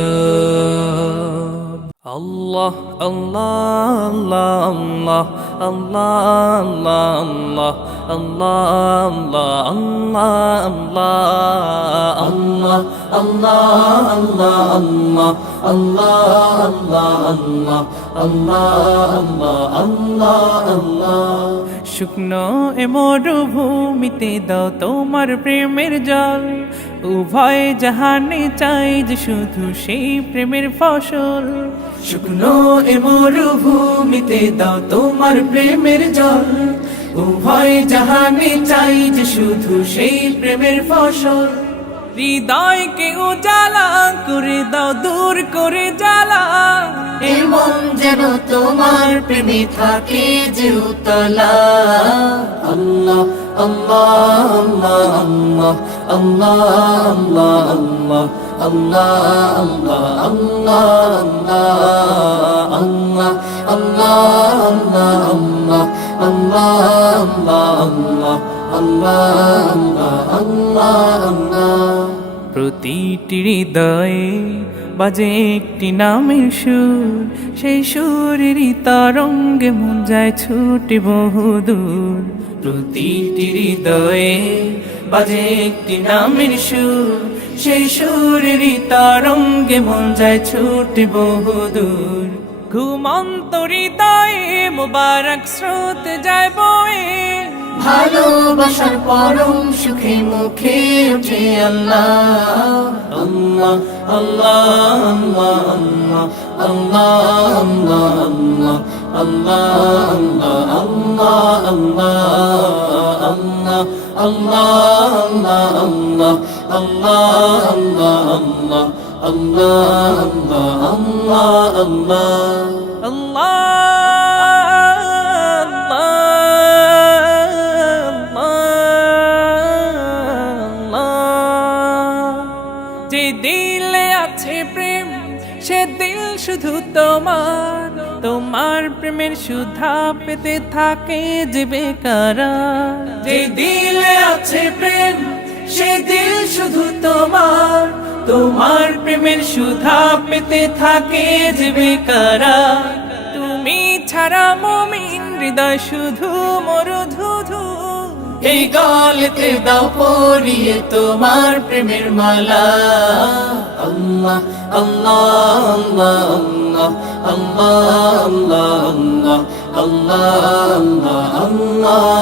কালরাব আল্লাহ আল্লাহ আল্লাহ আল্লাহ আল্লাহ আল্লাহ আল্লাহ আল্লাহ আল্লাহ আল্লাহ আল্লাহ আল্লাহ আল্লাহ আল্লাহ শুকনো এ মরুভূমিতে দাও তোমার প্রেমের জল উভয় জাহানে চাই যে শুধু সেই প্রেমের ফসল শুকনো এ মরুভূমিতে দাও তোমার প্রেমের জল উভয় জাহানে চাই যে শুধু সেই প্রেমের ফসল হৃদয়কে উজালা করে দাও দূর করে জ্বালা এমন যেন তোমার প্রেমে থাকে যে উতলা আল্লাহ আল্লাহ আল্লাহ আল্লাহ আল্লাহ আল্লাহ আল্লাহ আল্লাহ আল্লাহ আল্লাহ আল্লাহ আল্লাহ প্রতিটি হৃদয়ে বাজে একটি নামের সুর সেই সুরেরই তরঙ্গে মন যায় ছুটে বহুদূর প্রতিটি হৃদয়ে বাজে একটি নামের সুর সেই সুরেরই তরঙ্গে মন যায় ছুটে বহুদূর ঘুমন্ত হৃদয়ে মোবারক স্রোত যায় বয়ে ভালোবাসার পরম সুখে মুখে উঠে আল্লাহ আল্লাহ আল্লাহ আল্লাহ আল্লাহ আল্লাহ আল্লাহ আল্লাহ আল্লাহ আল্লাহ আল্লাহ আল্লাহ আল্লাহ আল্লাহ আল্লাহ আল্লাহ যে দিলে আছে প্রেম সে দিল শুধু তোমার তোমার প্রেমের সুধা পেতে থাকে যে বেকারার যে দিলে আছে প্রেম সে দিল শুধু তোমার তোমার প্রেমের সুধা পেতে থাকে যে বেকারার তুমি ছাড়া মুমিন হৃদয় শুধু মরুধুধু এই গলেতে দাও পরিয়ে তোমার প্রেমের মালা আল্লাহ আল্লাহ আল্লাহ আল্লাহ আল্লাহ আল্লাহ আল্লাহ আল্লাহ আল্লাহ